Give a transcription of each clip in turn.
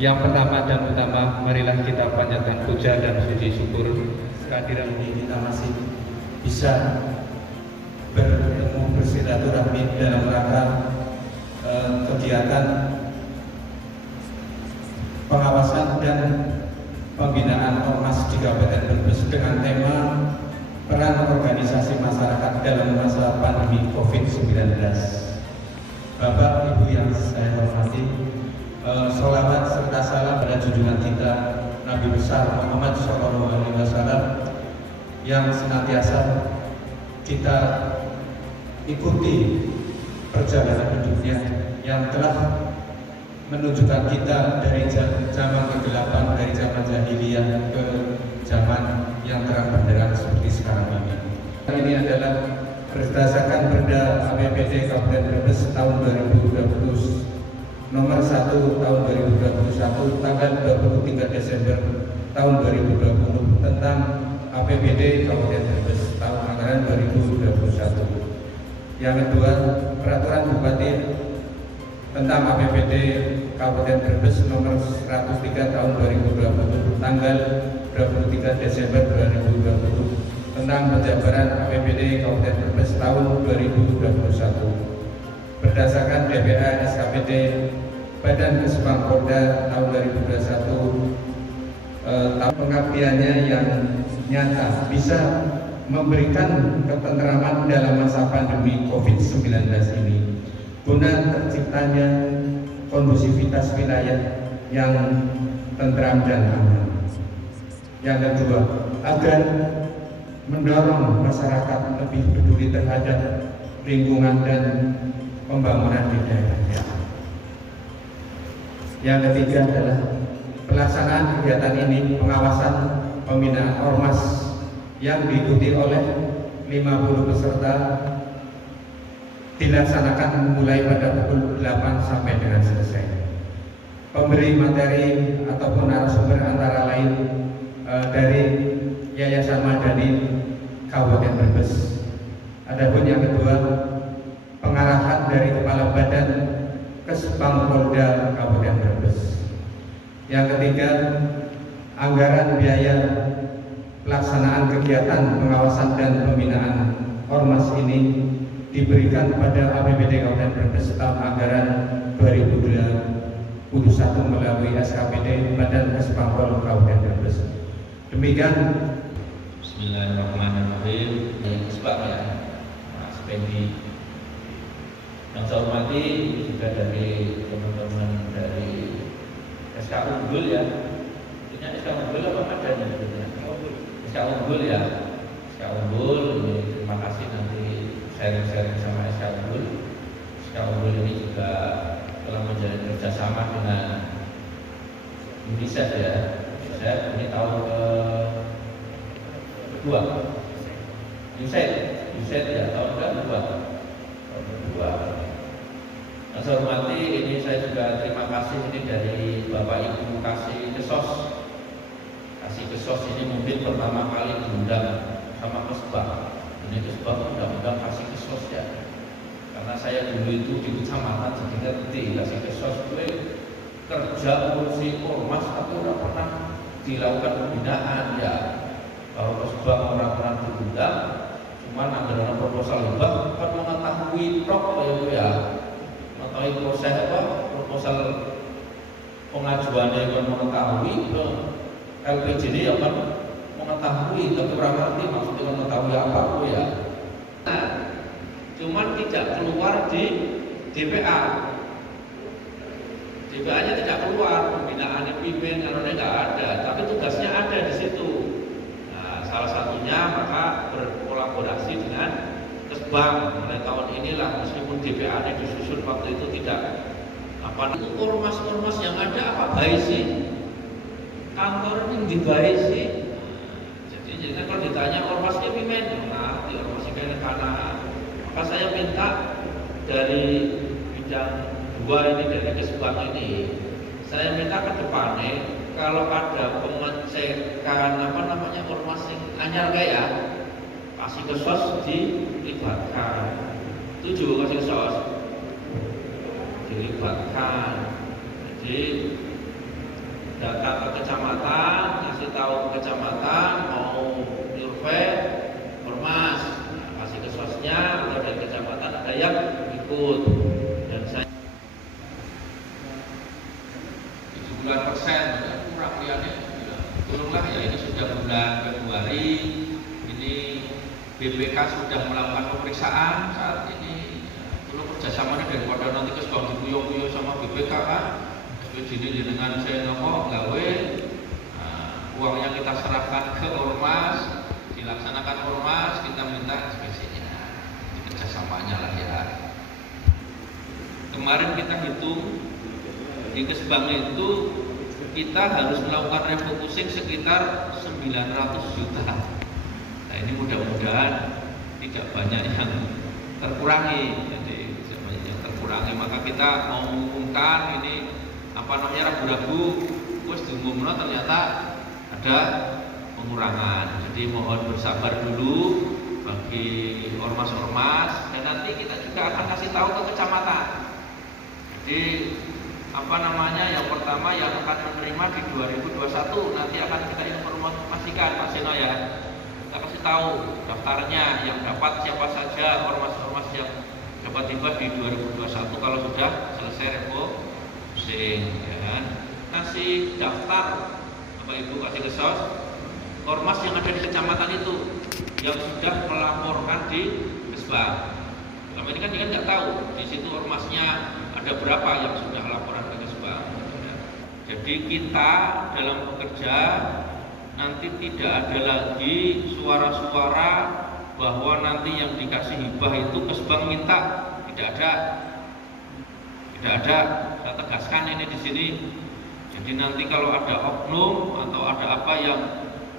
Yang pertama dan utama, marilah kita panjatkan puja dan puji syukur kehadiran ini kita masih bisa bertemu bersilaturahmi dalam rangka kegiatan pengawasan dan pembinaan ormas di Kabupaten Brebes dengan tema peran organisasi masyarakat dalam masa pandemi COVID-19. Bapak Ibu yang saya hormati, sholawat serta salam pada junjungan kita Nabi besar Muhammad SAW yang senantiasa kita ikuti perjalanan hidupnya, yang telah menunjukkan kita dari zaman kegelapan, dari zaman jahiliyah ke zaman yang terang benderang seperti sekarang ini. Ini adalah berdasarkan Perda APBD Kabupaten Brebes tahun 2020 nomor 1 tahun 2021 tanggal 23 Desember tahun 2020 tentang APBD Kabupaten Brebes tahun anggaran 2021. Yang kedua, Peraturan Bupati tentang APBD Kabupaten Brebes nomor 103 tahun 2020 tanggal 23 Desember 2020 tentang penjabaran APBD Kabupaten Brebes tahun 2021. Berdasarkan DPA SKPD Badan Kesbang Polda tahun 2021, pengabdiannya yang nyata bisa memberikan ketenteraman dalam masa pandemi COVID-19 ini guna terciptanya kondusivitas wilayah yang tentram dan aman. Yang kedua, agar mendorong masyarakat lebih peduli terhadap lingkungan dan pembangunan di daerahnya. Yang ketiga adalah pelaksanaan kegiatan ini, pengawasan pembinaan ormas yang diikuti oleh 50 peserta dilaksanakan mulai pada pukul 8 sampai dengan selesai. Pemberi materi ataupun narasumber antara lain dari Yayasan Madani Kabupaten Brebes. Adapun yang kedua, pengarahan dari Kepala Badan Kesbang Polda Kabupaten Brebes. Yang ketiga, anggaran biaya pelaksanaan kegiatan pengawasan dan pembinaan ormas ini diberikan pada APBD Kabupaten Brebes tahun anggaran 2021 melalui SKPD Badan Kesbangpol Kabupaten Brebes. Demikian. Bismillahirrahmanirrahim. Kesbang ya, Mas Pendi. Yang saya hormati juga dari teman-teman dari SK Unggul ya. Punya SK Unggul apa adanya? SK Unggul ya. SK Unggul ini terima kasih nanti sharing-sharing sama SK Unggul. SK Unggul ini juga telah menjalin kerjasama dengan UNICEF ya. UNICEF ini tahun kedua. UNICEF ya tahun kedua. Yang saya hormati, ini saya juga terima kasih ini dari Bapak Ibu Kasih Kesos ini mungkin pertama kali diundang sama Kesbang. Ini Kesbang undang-undang Kasih Kesos ya. Karena saya dulu itu di kecamatan jadi ngerti Kasih Kesos itu kerja ngurusi ormas tapi tidak pernah dilakukan pembinaan ya. Kalau Kesbang orang pernah diundang, cuman anggaran proposal lebah kan mengetahui ya. Mengetahui proses proposal pengajuannya kan mengetahui, LPJ ini ya kan mengetahui, tapi orang ngerti maksudnya mengetahui apa ya. Nah, cuman tidak keluar di DPA. DPA-nya tidak keluar, pembinaan pimpin karena nggak ada, tapi tugasnya ada di situ. Nah, salah satunya maka berkolaborasi dengan Kesbang. Mulai tahun inilah meskipun DPA-nya disusun waktu itu tidak apa itu ormas-ormas yang ada apa baik sih? Kantor ini dibaik sih. Jadi kalau ditanya ormasnya pimen, nah di ormasnya kayak karena maka saya minta dari bidang dua ini dari Kesbang ini, saya minta ke depannya kalau ada pengecekan ormas yang anyar kayak Kasih Kesos dilibatkan. Tujuh Kasih Kesos dilibatkan. Jadi datang ke kecamatan, ngasih tahu ke kecamatan mau survei ormas, kasih ke sosnya, kalau dari kecamatan ada yang ikut. Dan saya 70% kurang lihatnya, turunlah ya. Ini sudah bulan Februari, ini BPK sudah melakukan pemeriksaan saat ini. Perlu kerjasamanya daripada nanti kesbang dikuyok-kuyok sama BPK kan. Jadi dengan saya ngomong gawe, uangnya kita serahkan ke ormas, dilaksanakan ormas, kita minta spesinya, kerjasamanya lah ya. Kemarin kita hitung di kesbang itu kita harus melakukan refocusing sekitar 900 juta. Nah ini mudah-mudahan tidak banyak yang terkurangi, jadi banyak yang terkurangi. Maka kita mau mengumumkan ini ragu-ragu, terus diumumkan ternyata ada pengurangan. Jadi mohon bersabar dulu bagi ormas-ormas, dan nanti kita juga akan kasih tahu ke kecamatan. Jadi yang pertama yang akan menerima di 2021 nanti akan kita informasikan Pak Seno ya. Kita kasih tahu daftarnya, yang dapat siapa saja ormas-ormas yang dapat tiba di 2021 kalau sudah selesai refocusing ya kan. Kasih daftar Bapak Ibu, kasih ke sos ormas yang ada di kecamatan itu yang sudah melaporkan di Kesbang. Selama ini kan dia nggak tahu di situ ormasnya ada berapa yang sudah laporan ke Kesbang. Jadi kita dalam bekerja nanti tidak ada lagi suara-suara bahwa nanti yang dikasih hibah itu Kesbang minta, tidak ada. Saya tegaskan ini di sini. Jadi nanti kalau ada oknum atau ada apa yang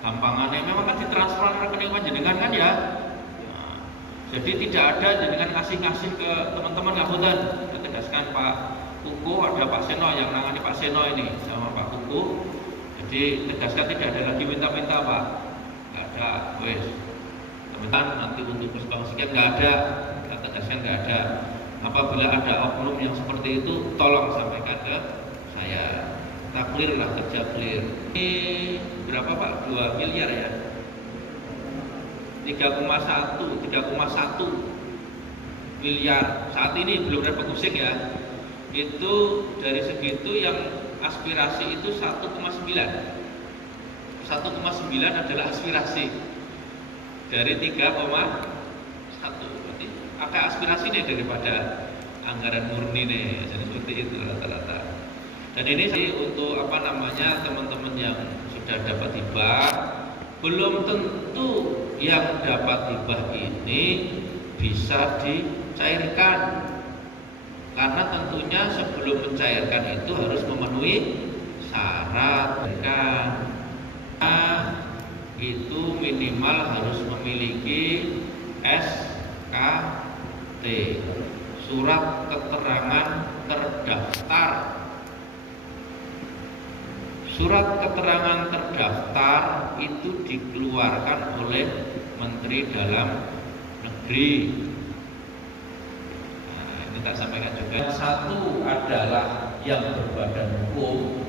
gampangannya memang kan ditransfer rekening panjenengan kan ya. Nah, jadi tidak ada jenengan ngasih-ngasih ke teman-teman ngapunten. Saya tegaskan Pak Kuku, ada Pak Seno yang nangani Pak Seno ini sama Pak Kuku. Jadi tegaskan tidak ada lagi minta-minta Pak. Enggak ada, wes. Teman-teman nanti untuk Kesbang sekian enggak ada. Saya tegaskan enggak ada. Apabila ada oknum yang seperti itu, tolong sampaikan ke saya. Kita clear lah, kerja clear. Ini berapa Pak? 2 miliar ya? 3,1 miliar. Saat ini belum refocusing ya. Itu dari segitu yang aspirasi itu 1,9. 1,9 adalah aspirasi dari 3,1. Berarti agak aspirasi nih daripada anggaran murni nih. Jadi seperti itu rata-rata. Dan ini sih untuk teman-teman yang sudah dapat hibah, belum tentu yang dapat hibah ini bisa dicairkan, karena tentunya sebelum mencairkan itu harus memenuhi syarat. Itu minimal harus memiliki SKT, surat keterangan terdaftar. Surat keterangan terdaftar itu dikeluarkan oleh Menteri Dalam Negeri. Nah, ini tak sampaikan juga. Satu adalah yang berbadan hukum,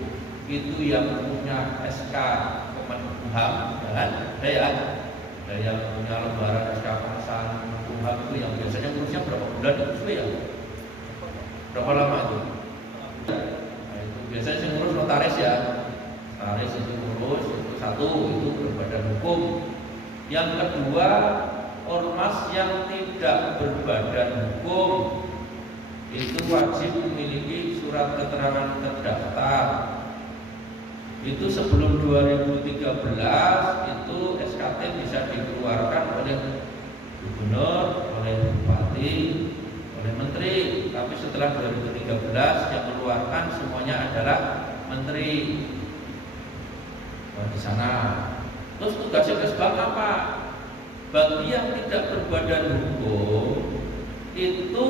itu yang punya SK Kemenkumham, kan? Ada ya? Ada yang punya lembaran SK Kemenkumham itu yang biasanya ngurusnya berapa bulan itu ya? Berapa lama itu? Nah, itu biasanya yang ngurus notaris ya. Notaris itu ngurus, itu satu, itu berbadan hukum. Yang kedua, ormas yang tidak berbadan hukum itu wajib memiliki surat keterangan terdaftar. Itu sebelum 2013 itu SKT bisa dikeluarkan oleh gubernur, oleh bupati, oleh menteri. Tapi setelah 2013 yang mengeluarkan semuanya adalah menteri. Di sana. Terus tugasnya Kesbang apa? Bagi yang tidak berbadan hukum itu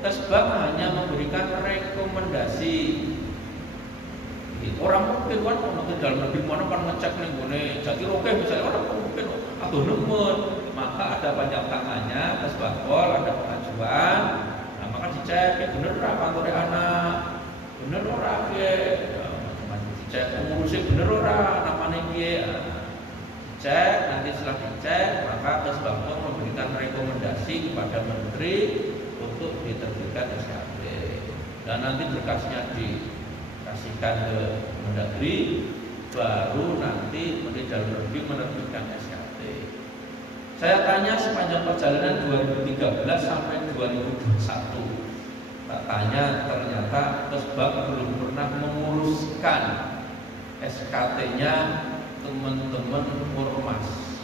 Kesbang hanya memberikan rekomendasi. Orang mungkin kan mau ke dalam negeri mana kan ngecek nih gune jadi oke misalnya orang mungkin atau nemen, maka ada banyak tangannya Kesbangpol, ada pengajuan, nah maka dicek bener apa kantornya anak, bener orang ya, dicek umur sing bener ora namanya piye. Cek, nanti setelah dicek maka Kesbangpom memberikan rekomendasi kepada Menteri untuk diterbitkan SKT, dan nanti berkasnya dikasihkan ke Mendagri, baru nanti Menteri Dalam Negeri menerbitkan SKT. Saya tanya sepanjang perjalanan 2013 sampai 2021, tak tanya, ternyata Kesbang belum pernah menguruskan SKT-nya teman-teman ormas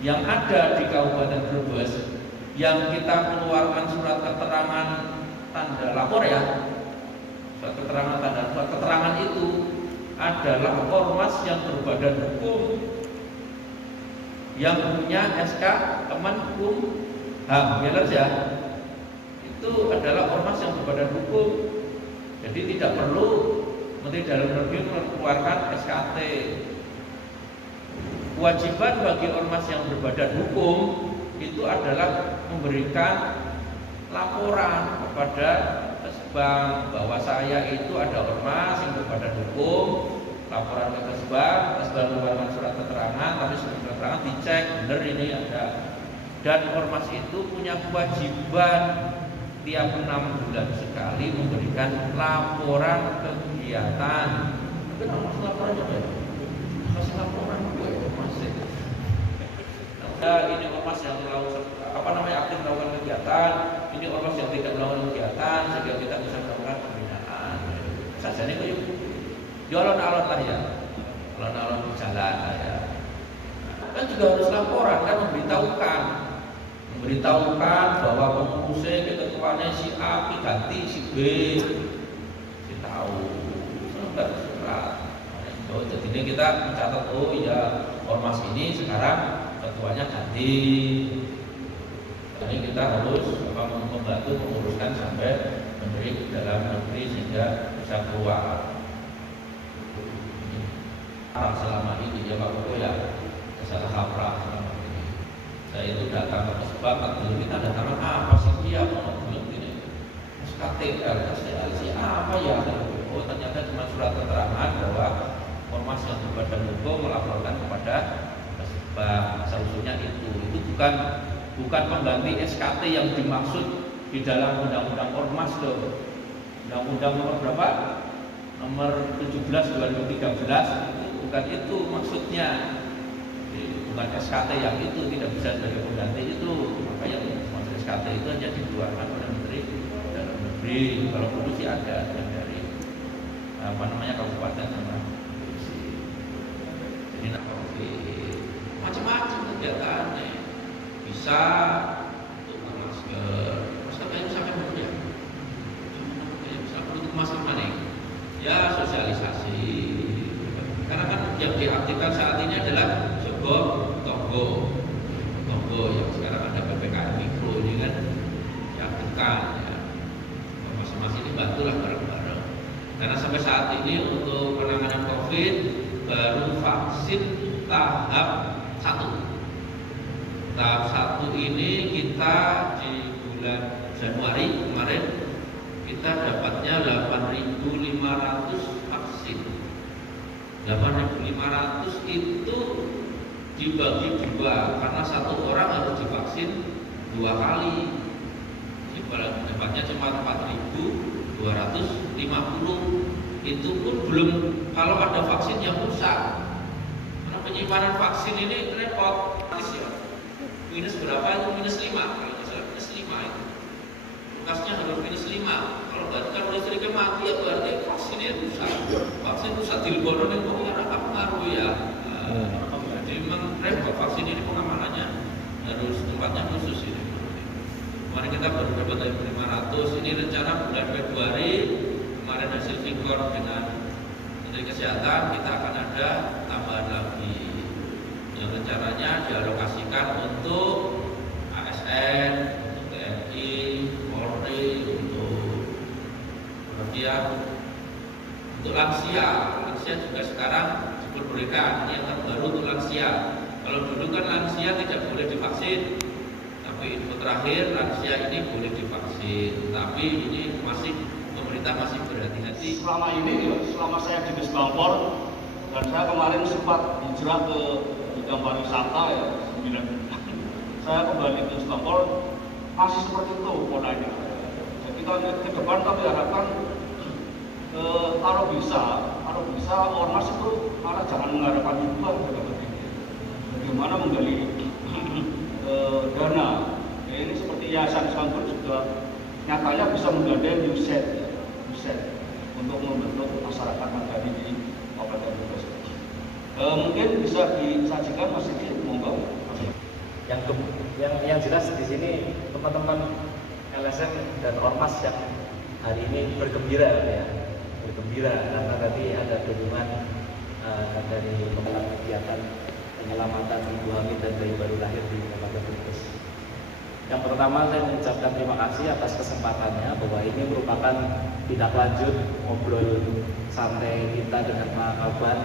yang ada di Kabupaten Brebes, yang kita keluarkan surat keterangan tanda lapor ya, surat keterangan tanda surat keterangan itu adalah ormas yang berbadan hukum yang punya SK Kemenkumham, jelas ya, itu adalah ormas yang berbadan hukum, jadi tidak perlu Menteri Dalam Negeri mengeluarkan SKT. Kewajiban bagi ormas yang berbadan hukum itu adalah memberikan laporan kepada Kesbang bahwa saya itu ada ormas yang berbadan hukum, laporan ke Kesbang, Kesbang mengeluarkan surat keterangan, tapi surat keterangan dicek benar ini ada, dan ormas itu punya kewajiban tiap 6 bulan sekali memberikan laporan kegiatan. Mungkin ormas laporan juga ya? Masih laporan gue masih. Ini ormas yang aktif melakukan kegiatan, ini ormas yang tidak melakukan kegiatan, sehingga kita bisa melakukan pembinaan. Saja nih kok alon-alon lah ya, alon-alon di jalan lah ya. Kan juga harus laporan, kan memberitahukan bahwa pengurusnya ketuanya si A ganti si B, si tahu, surat. Jadi ini kita mencatat, oh iya ormas ini sekarang ketuanya ganti. Jadi kita harus membantu menguruskan sampai Menteri Dalam Negeri sehingga bisa keluar. Selama ini ya Pak Koko ya salah kaprah selama ini. Saya itu datang ke Kesbang, dulu kita ada tangan apa sih dia belum ini SKTL, STLC apa ya? Oh ternyata cuma surat keterangan bahwa ormas yang berbadan hukum melaporkan kepada Kesbang. Seharusnya itu bukan mengganti SKT yang dimaksud di dalam Undang-Undang Ormas loh. Undang-Undang nomor berapa? Nomor 17 2013 bukan itu maksudnya, bukan SKT yang itu tidak bisa sebagai pengganti itu. Maka yang maksud SKT itu hanya dikeluarkan oleh Menteri Dalam Negeri. Kalau dulu sih ada yang dari kabupaten sama provinsi. Jadi macam-macam kegiatannya, bisa untuk masker itu sampai mana ya? Bisa untuk masker mana? Ya sosialisasi. Karena kan yang diaktifkan saat ini adalah sebuah tonggo yang sekarang ada PPKM Mikro ini kan diaktifkan ya. Masing-masing ini bantulah bareng-bareng. Karena sampai saat ini untuk penanganan COVID baru vaksin tahap 1. Tahap 1 ini kita di bulan Januari kemarin kita dapatnya 8.500 vaksin. 8.500 itu dibagi 2 karena satu orang harus divaksin 2 kali. Dapatnya cuma 4.250. Itu pun belum kalau ada vaksin yang rusak. Karena penyimpanan vaksin ini repot. Minus berapa itu? Minus 5 kalau nggak salah, minus 5 itu. Bekasnya harus minus 5. Kalau listriknya mati ya berarti vaksinnya rusak. Vaksin rusak di Libanon yang mau apa pengaruh ya. Jadi memang repot vaksin ini pengamanannya harus tempatnya khusus ini. Kemarin kita baru dapat 500. Ini rencana bulan Februari kemarin hasil Vikor dengan Menteri Kesehatan kita akan ada tambahan lagi. Yang rencananya dialokasikan untuk ASN, untuk TNI, Polri, untuk lansia juga sekarang diperbolehkan. Ini yang terbaru untuk lansia. Kalau dulu kan lansia tidak boleh divaksin, tapi info terakhir lansia ini boleh divaksin. Tapi ini pemerintah masih berhati-hati. Selama ini, selama saya di Kesbangpor, Dan saya kemarin sempat hijrah ke bidang pariwisata ya, 9 bulan. Saya kembali ke Istanbul masih seperti itu polanya. Jadi kan ke depan kami harapkan kalau bisa ormas itu malah jangan mengharapkan juga bagaimana menggali dana. Ya, ini seperti Yayasan Istanbul juga nyatanya bisa menggandeng USAID untuk membentuk masyarakat madani di Kabupaten Brebes. Mungkin bisa disajikan Mas Didi, monggo. Yang jelas di sini teman-teman LSM dan ormas yang hari ini bergembira karena tadi ada dukungan dari penggerak kegiatan penyelamatan ibu hamil dan bayi baru lahir di Kabupaten Brebes. Yang pertama saya mengucapkan terima kasih atas kesempatannya bahwa ini merupakan tindak lanjut ngobrol santai kita dengan Pak Kaban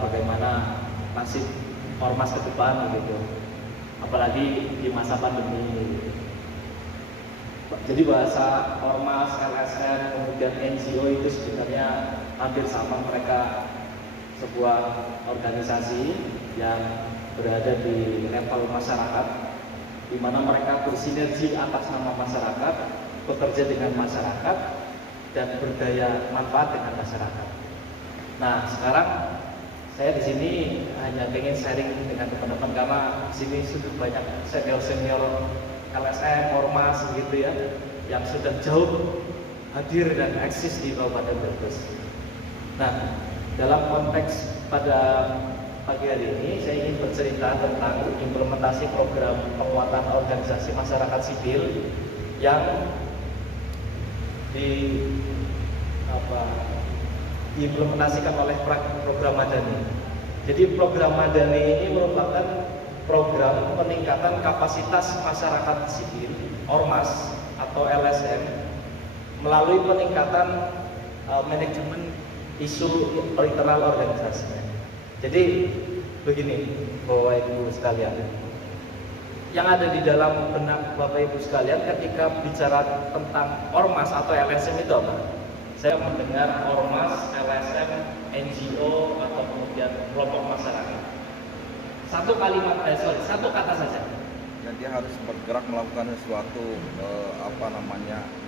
bagaimana nasib ormas ke depan gitu. Apalagi di masa pandemi. Jadi bahasa ormas, LSM, kemudian NGO itu sebenarnya hampir sama, mereka sebuah organisasi yang berada di level masyarakat, di mana mereka bersinergi atas nama masyarakat, bekerja dengan masyarakat, dan berdaya manfaat dengan masyarakat. Nah, sekarang saya di sini hanya ingin sharing dengan teman-teman karena di sini sudah banyak senior LSM, ormas gitu ya, yang sudah jauh hadir dan eksis di Kabupaten Brebes. Nah, dalam konteks pada pagi hari ini saya ingin bercerita tentang implementasi program penguatan organisasi masyarakat sipil yang diimplementasikan oleh program Madani. Jadi program Madani ini merupakan program peningkatan kapasitas masyarakat sipil, ormas atau LSM, melalui peningkatan manajemen isu internal organisasinya. Jadi begini, Bapak Ibu sekalian, yang ada di dalam benak Bapak Ibu sekalian ketika bicara tentang ormas atau LSM itu apa? Saya mendengar ormas, LSM, NGO atau kemudian kelompok masyarakat. Satu kata saja. Ya, dia harus bergerak melakukan sesuatu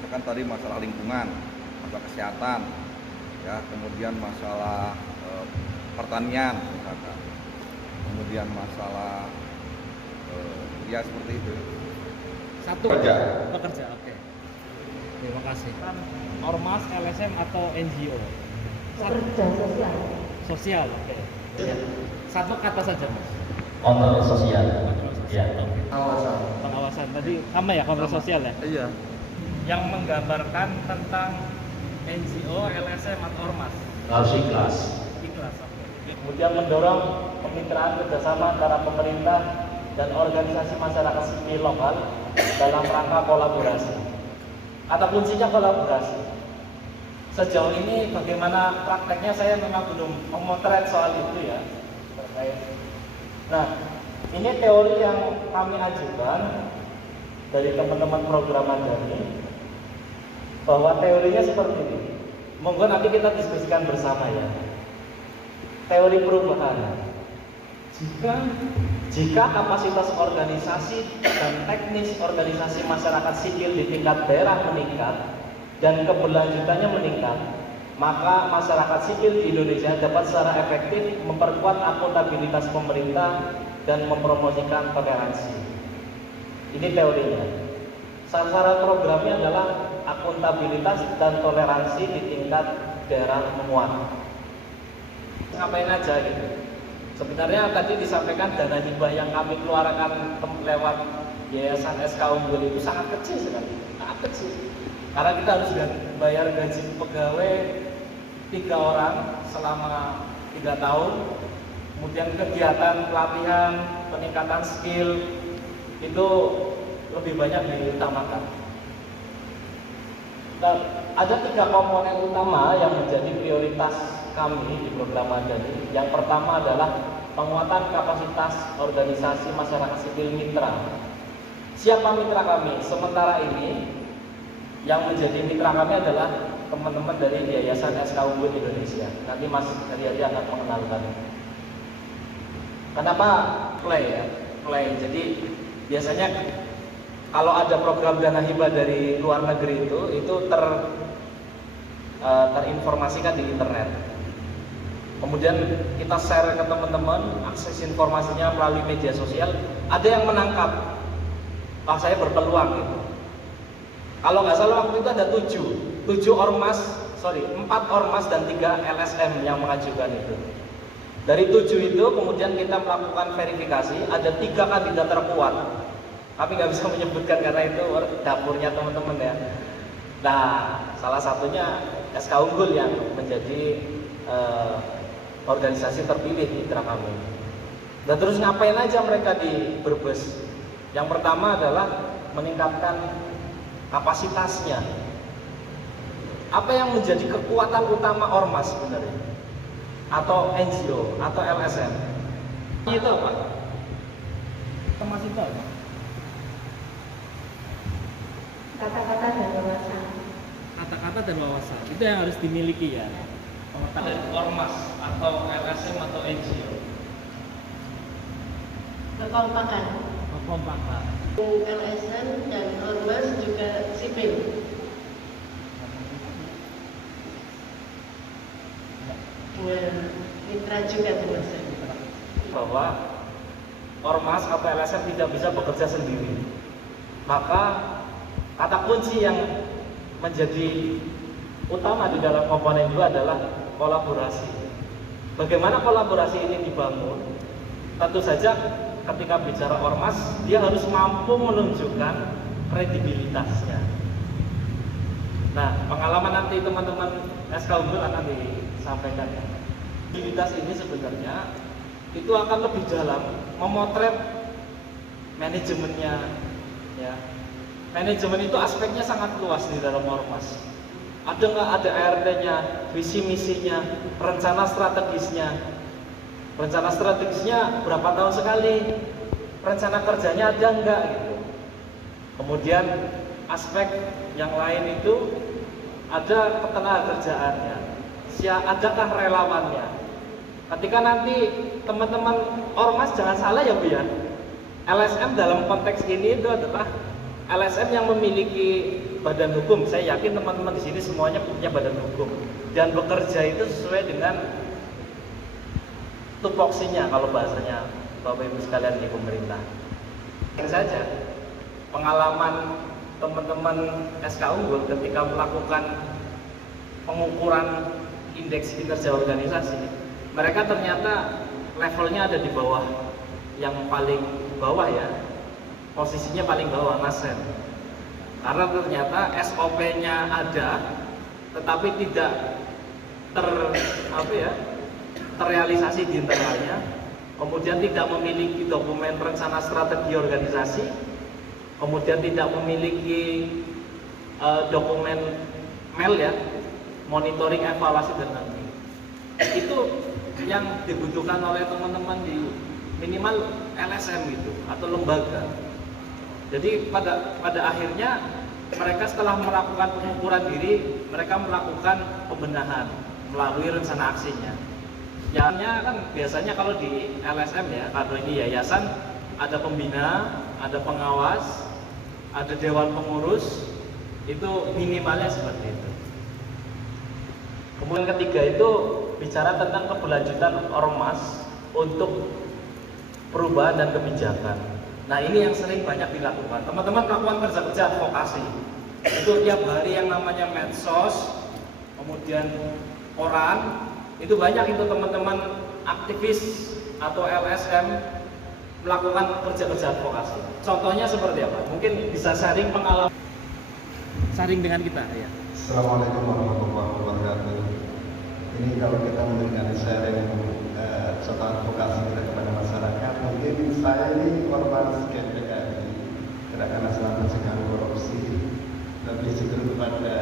misalkan tadi masalah lingkungan, masalah kesehatan, ya, kemudian masalah pertanian, misalkan, kemudian masalah ya seperti itu. Satu pekerja, oke. Terima kasih. Ormas, LSM atau NGO? Pekerja Sosial, oke. Satu kata saja, Mas. Kontrol sosial. Ya. Pengawasan. Tadi sama ya, kontrol sosial ya? Iya. Yang menggambarkan tentang NGO, LSM atau ormas. Harus ikhlas. Kemudian mendorong kemitraan kerjasama antara pemerintah dan organisasi masyarakat sipil lokal dalam rangka kolaborasi. Kata kuncinya kolaborasi. Sejauh ini bagaimana prakteknya saya memang belum memotret soal itu ya. Nah, ini teori yang kami ajukan dari teman-teman program Madani, bahwa teorinya seperti ini. Monggo nanti kita diskusikan bersama ya. Teori perubahan. Jika kapasitas organisasi dan teknis organisasi masyarakat sipil di tingkat daerah meningkat dan keberlanjutannya meningkat, maka masyarakat sipil di Indonesia dapat secara efektif memperkuat akuntabilitas pemerintah dan mempromosikan toleransi. Ini teorinya. Sasaran programnya adalah akuntabilitas dan toleransi di tingkat daerah menguat. Ngapain aja gitu. Sebenarnya tadi disampaikan dana hibah yang kami keluarkan lewat Yayasan SK Unggul itu sangat kecil sekali, sangat kecil. Karena kita harus bayar gaji pegawai 3 orang selama 3 tahun, kemudian kegiatan pelatihan, peningkatan skill itu lebih banyak diutamakan. Dan ada 3 komponen utama yang menjadi prioritas kami di program Madani. Yang pertama adalah penguatan kapasitas organisasi masyarakat sipil mitra. Siapa mitra kami? Sementara ini yang menjadi mitra kami adalah teman-teman dari Yayasan SK Unggul Indonesia. Nanti Mas Heri akan mengenalkan. Kenapa play ya? Play. Jadi biasanya kalau ada program dana hibah dari luar negeri itu terinformasikan di internet. Kemudian kita share ke teman-teman, akses informasinya melalui media sosial. Ada yang menangkap, saya berpeluang gitu. Kalau nggak salah waktu itu ada 4 ormas dan 3 LSM yang mengajukan itu. Dari 7 itu kemudian kita melakukan verifikasi, ada 3 kandidat terkuat. Tapi nggak bisa menyebutkan karena itu dapurnya teman-teman ya. Nah, salah satunya SK Unggul yang menjadi organisasi terpilih mitra kami. Dan terus ngapain aja mereka di Brebes? Yang pertama adalah meningkatkan kapasitasnya. Apa yang menjadi kekuatan utama ormas sebenarnya? Atau NGO atau LSM? Itu apa? Ormas itu apa? Kata-kata dan wawasan. Kata-kata dan wawasan itu yang harus dimiliki ya. Dari ormas atau LSM atau NGO. Kekompakan. Kekompakan. LSM dan ormas juga sipil. Dengan mitra juga termasuk. Bahwa ormas atau LSM tidak bisa bekerja sendiri. Maka kata kunci yang menjadi utama di dalam komponen itu adalah kolaborasi. Bagaimana kolaborasi ini dibangun? Tentu saja ketika bicara ormas, dia harus mampu menunjukkan kredibilitasnya. Nah, pengalaman nanti teman-teman SK Unggul akan disampaikan. Kredibilitas ini sebenarnya itu akan lebih dalam memotret manajemennya, ya. Manajemen itu aspeknya sangat luas di dalam ormas. Ada nggak ada ART-nya, visi misinya, rencana strategisnya. Rencana strategisnya berapa tahun sekali? Rencana kerjanya ada nggak gitu. Kemudian aspek yang lain itu ada ketenagakerjaannya. Adakah relawannya? Ketika nanti teman-teman ormas jangan salah ya Bu ya. LSM dalam konteks ini itu adalah LSM yang memiliki badan hukum. Saya yakin teman-teman di sini semuanya punya badan hukum dan bekerja itu sesuai dengan tupoksinya kalau bahasanya Bapak Ibu sekalian di pemerintah. Ini saja pengalaman teman-teman SK Unggul ketika melakukan pengukuran indeks kinerja organisasi, mereka ternyata levelnya ada di bawah, yang paling bawah ya, posisinya paling bawah nasen. Karena ternyata SOP-nya ada, tetapi tidak terrealisasi di internalnya. Kemudian tidak memiliki dokumen rencana strategi organisasi, kemudian tidak memiliki dokumen MEL ya, monitoring, evaluasi dan lain-lain. Itu yang dibutuhkan oleh teman-teman di minimal LSM gitu atau lembaga. Jadi pada akhirnya mereka setelah melakukan pengukuran diri, mereka melakukan pembenahan melalui rencana aksinya. Yang kan biasanya kalau di LSM ya, kalau ini yayasan ada pembina, ada pengawas, ada dewan pengurus, itu minimalnya seperti itu. Kemudian ketiga itu bicara tentang keberlanjutan ormas untuk perubahan dan kebijakan. Nah ini yang sering banyak dilakukan. Teman-teman melakukan kerja-kerja advokasi. Itu tiap hari yang namanya medsos, kemudian koran, itu banyak itu teman-teman aktivis atau LSM melakukan kerja-kerja advokasi. Contohnya seperti apa? Mungkin bisa sharing pengalaman. Sharing dengan kita ya. Assalamualaikum warahmatullahi wabarakatuh. Ini kalau kita mendengar sharing contoh advokasi kita kepada masyarakat, mungkin saya ini ormas GPKI, Gerakan Nasional Pencegahan Korupsi, lebih cenderung kepada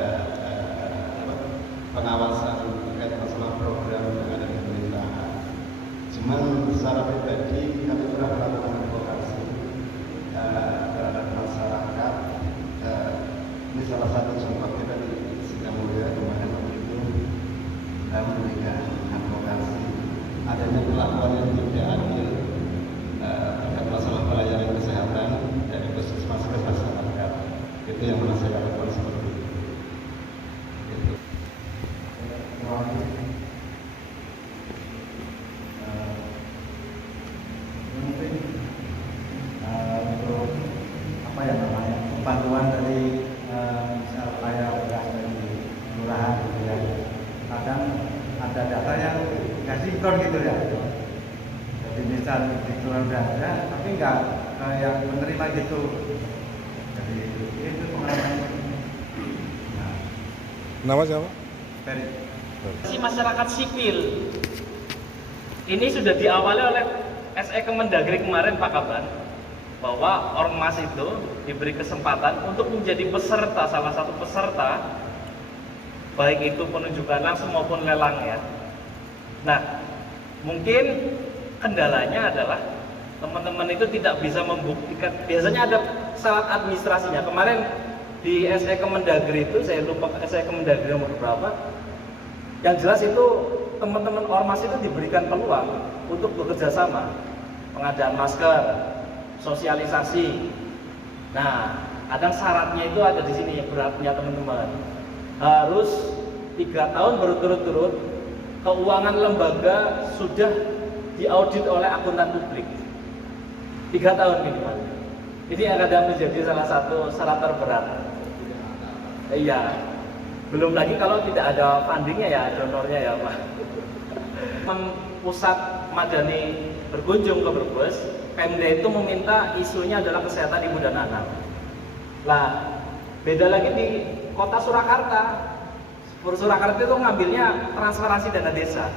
pengawasan terkait masalah program yang ada di pemerintahan. Cuman secara pribadi kami pernah melakukan advokasi terhadap masyarakat. Ini salah satu contoh kita di Singapura kemarin. juga advokasi adanya perlakuan yang tidak adil terkait masalah pelayanan kesehatan dari puskesmas ke masyarakat. Itu yang pernah saya lakukan seperti itu. Untuk apa ya namanya bantuan dari misal kayak beras dari kelurahan gitu ya, kadang ada data yang nggak sinkron gitu ya. Jadi misal di kelurahan udah ada tapi nggak kayak menerima gitu. Jadi itu pengalaman. Nama siapa? Ferry. Si masyarakat sipil ini sudah diawali oleh SE Kemendagri kemarin Pak Kaban, bahwa ormas itu diberi kesempatan untuk menjadi peserta, salah satu peserta, baik itu penunjukan langsung maupun lelang ya. Nah, mungkin kendalanya adalah teman-teman itu tidak bisa membuktikan. Biasanya ada syarat administrasinya. Kemarin di SE Kemendagri itu, saya lupa SE Kemendagri nomor berapa, yang jelas itu teman-teman ormas itu diberikan peluang untuk bekerja sama, pengadaan masker, sosialisasi. Nah, kadang syaratnya itu ada di sini, beratnya teman-teman. Harus 3 tahun berturut-turut keuangan lembaga sudah diaudit oleh akuntan publik. 3 tahun minimal. Ini akan menjadi salah satu syarat terberat. Iya. Belum lagi kalau tidak ada fundingnya ya, donornya ya Pak. Pusat Madani berkunjung ke Brebes, Pemda itu meminta isunya adalah kesehatan ibu dan anak. Lah, beda lagi di kota Surakarta. Surakarta itu ngambilnya transparansi dana desa.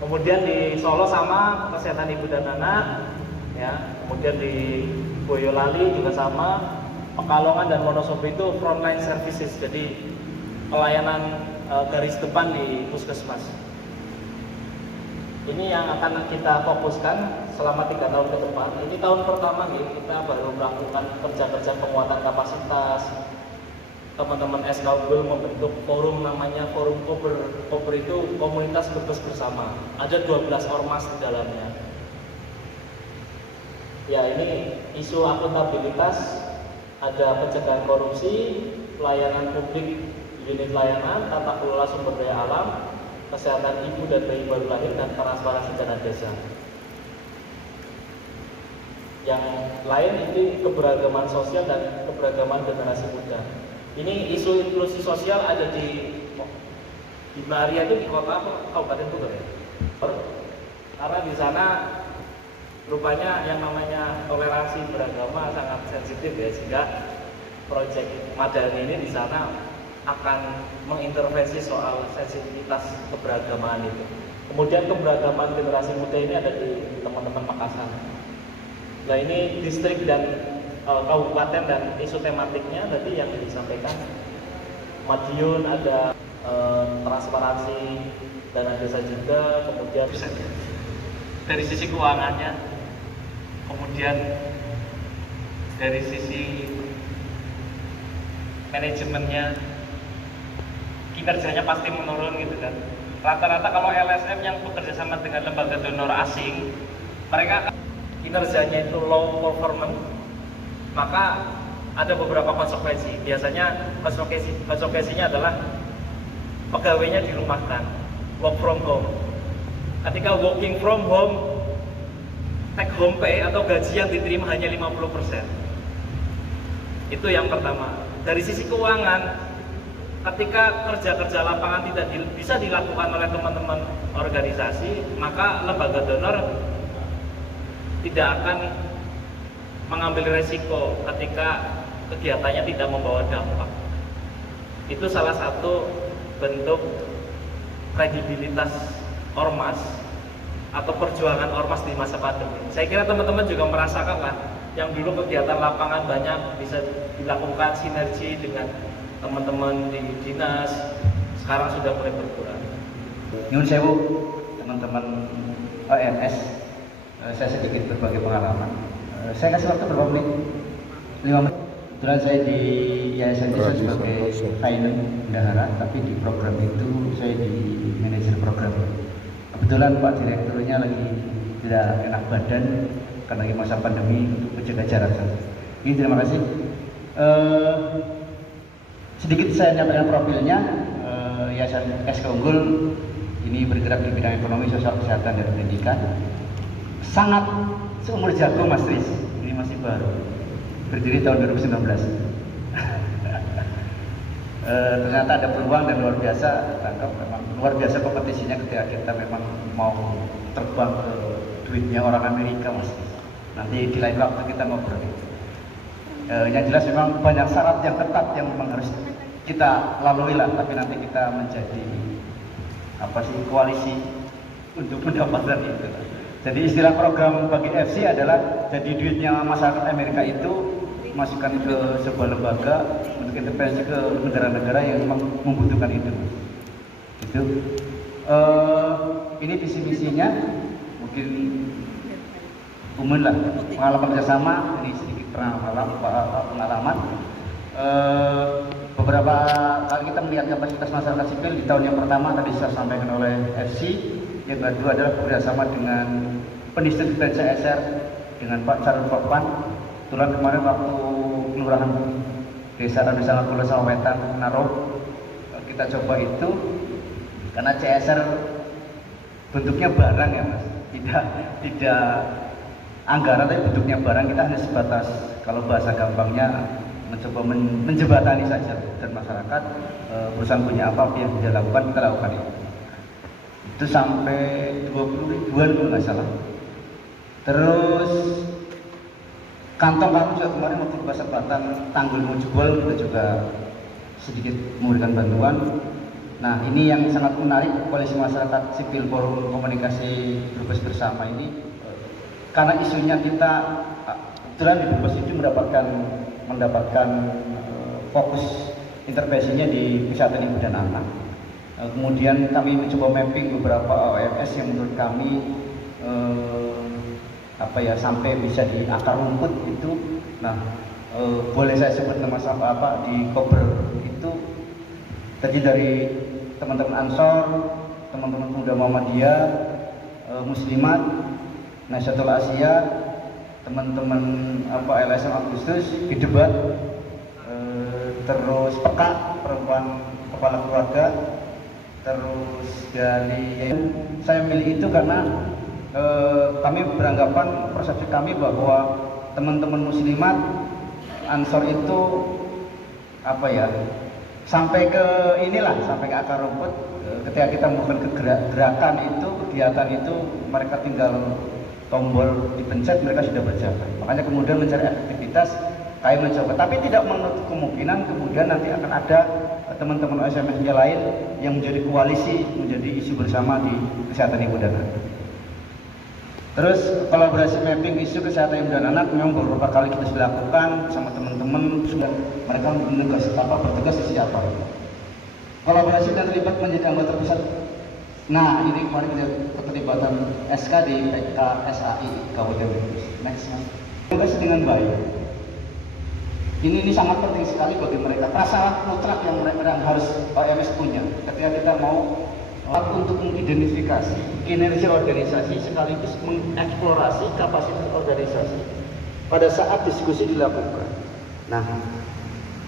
Kemudian di Solo sama kesehatan ibu dan anak, ya. Kemudian di Boyolali juga sama. Pekalongan dan Wonosobo itu frontline services, jadi pelayanan garis depan di puskesmas. Ini yang akan kita fokuskan selama 3 tahun ke depan. Ini tahun pertama nih, kita baru melakukan kerja-kerja penguatan kapasitas. Teman-teman SKUGL membentuk forum namanya Forum Kober. Kober itu komunitas Brebes bersama. Ada 12 ormas di dalamnya. Ya, ini isu akuntabilitas, ada pencegahan korupsi, pelayanan publik, unit layanan, tata kelola sumber daya alam, kesehatan ibu dan bayi baru lahir, dan transparansi dana desa. Yang lain itu keberagaman sosial dan keberagaman generasi muda. Ini isu inklusi sosial ada di Maria itu di kota Kabupaten Bogor ya. Karena di sana rupanya yang namanya toleransi beragama sangat sensitif ya, sehingga proyek Madani ini di sana akan mengintervensi soal sensitivitas keberagaman itu. Kemudian keberagaman generasi muda ini ada di teman-teman Makassar. Nah, ini distrik dan kabupaten dan isu tematiknya tadi yang disampaikan. Madiun ada transparansi dana desa juga, kemudian dari sisi keuangannya, kemudian dari sisi manajemennya, kinerjanya pasti menurun gitu kan. Rata-rata kalau LSM yang bekerja sama dengan lembaga donor asing, mereka kinerjanya itu low performance, maka ada beberapa konsekuensi. Biasanya konsekuensinya adalah pegawainya dirumahkan, work from home. Ketika working from home, take home pay atau gaji yang diterima hanya 50%. Itu yang pertama. Dari sisi keuangan, ketika kerja-kerja lapangan tidak bisa dilakukan oleh teman-teman organisasi, maka lembaga donor tidak akan mengambil resiko ketika kegiatannya tidak membawa dampak. Itu salah satu bentuk kredibilitas ormas atau perjuangan ormas di masa pandemi. Saya kira teman-teman juga merasakan lah, yang dulu kegiatan lapangan banyak bisa dilakukan sinergi dengan teman-teman di dinas, sekarang sudah mulai berkurang. Nyun sewu teman-teman OMS, saya sedikit berbagi pengalaman. Saya kasih waktu berapa menit? 5 menit. Kebetulan saya di Yayasan itu sebagai finance bendahara, tapi di program itu saya di manajer program. Kebetulan Pak Direkturnya lagi tidak enak badan karena lagi masa pandemi untuk menjaga jarak saja. Ini terima kasih. Sedikit saya nyampaikan profilnya. Yayasan SK Unggul ini bergerak di bidang ekonomi, sosial, kesehatan, dan pendidikan. Sangat seumur jagung Mas Tris, ini masih baru. Berdiri tahun 2019. Ternyata ada peluang dan luar biasa, tangkap memang luar biasa kompetisinya ketika kita memang mau terbang ke duitnya orang Amerika Mas. Nanti di lain waktu kita ngobrol. Yang jelas memang banyak syarat yang ketat yang memang harus kita lalui lah, tapi nanti kita menjadi koalisi untuk mendapatkan itu. Jadi istilah program bagi FC adalah jadi duitnya masyarakat Amerika itu masukkan ke sebuah lembaga untuk intervensi ke negara-negara yang memang membutuhkan itu. Itu ini visi-misinya mungkin umum lah, pengalaman kerjasama, ini sedikit pengalaman. Beberapa kali kita melihat kapasitas masyarakat sipil di tahun yang pertama tadi saya sampaikan oleh FC. Yang kedua adalah bekerjasama dengan pendistribusian CSR dengan Pak Carul Papan. Kebetulan kemarin waktu kelurahan Desa Radusanga Kulon Sawetan Naro kita coba itu karena CSR bentuknya barang ya Mas, tidak anggaran tapi bentuknya barang. Kita hanya sebatas kalau bahasa gampangnya mencoba menjembatani saja dan masyarakat perusahaan punya apa yang bisa lakukan kita lakukan itu sampai 20 ribuan kalau nggak salah. Terus kantong kami juga kemarin waktu Pasar Batan Tanggul mau jebol kita juga sedikit memberikan bantuan. Nah ini yang sangat menarik, koalisi masyarakat sipil forum komunikasi Brebes bersama ini karena isunya kita kebetulan di Brebes itu mendapatkan fokus intervensinya di kesehatan ibu dan anak. Kemudian kami mencoba mapping beberapa OMS yang menurut kami sampai bisa di akar rumput itu. Nah, boleh saya sebut nama di Kober itu tadi dari teman-teman Ansor, teman-teman Pemuda Muhammadiyah, Muslimat, Nahdlatul Asia, teman-teman LSM Agustus, Hidebat, terus Peka, perempuan kepala keluarga, terus dari saya milih itu karena kami beranggapan persepsi kami bahwa teman-teman Muslimat Ansor itu sampai ke akar rumput. Ketika kita melakukan gerakan itu, kegiatan itu, mereka tinggal tombol dipencet mereka sudah berjalan. Makanya kemudian mencari efektivitas kami mencoba, tapi tidak menutup kemungkinan kemudian nanti akan ada teman-teman OSMS yang lain yang menjadi koalisi, menjadi isu bersama di kesehatan ibu dan anak. Terus kolaborasi mapping isu kesehatan ibu dan anak memang beberapa kali kita sudah lakukan sama teman-teman, sudah mereka bertugas di siapa. Kolaborasi dan terlibat menjadi anggota pusat. Nah ini kemarin kita keterlibatan SK di PKSAI Kabupaten Brebes. Next, kolaborasi dengan baik. Ini sangat penting sekali bagi mereka. Prasarat mutlak yang mereka harus OMS punya ketika kita mau untuk mengidentifikasi kinerja organisasi sekaligus mengeksplorasi kapasitas organisasi pada saat diskusi dilakukan. Nah,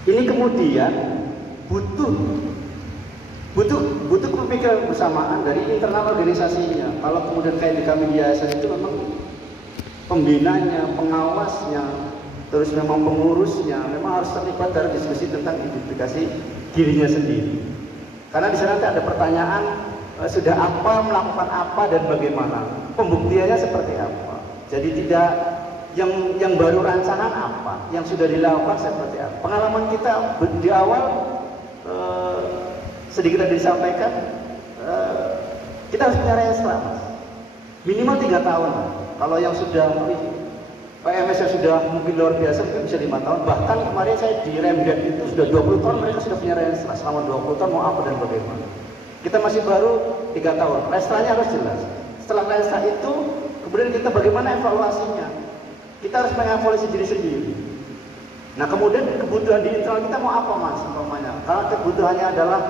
ini kemudian butuh pemikiran bersamaan dari internal organisasinya. Kalau kemudian kayak di kami di yayasan itu memang pembinanya, pengawasnya, terus memang pengurusnya memang harus terlibat dalam diskusi tentang identifikasi dirinya sendiri. Karena di sana nanti ada pertanyaan sudah apa, melakukan apa, dan bagaimana, pembuktiannya seperti apa. Jadi tidak yang baru rancangan apa, yang sudah dilakukan seperti apa. Pengalaman kita di awal sedikit tadi disampaikan, kita harus punya rencana minimal 3 tahun. Kalau yang sudah PMS yang sudah mungkin luar biasa mungkin bisa 5 tahun. Bahkan kemarin saya di Remdet itu sudah 20 tahun mereka sudah punya rencana. Selama 20 tahun mau apa dan bagaimana. Kita masih baru 3 tahun. Rencananya harus jelas. Setelah rencana itu kemudian kita bagaimana evaluasinya. Kita harus mengevaluasi diri sendiri. Nah kemudian kebutuhan di internal kita mau apa mas umpamanya? Kalau kebutuhannya adalah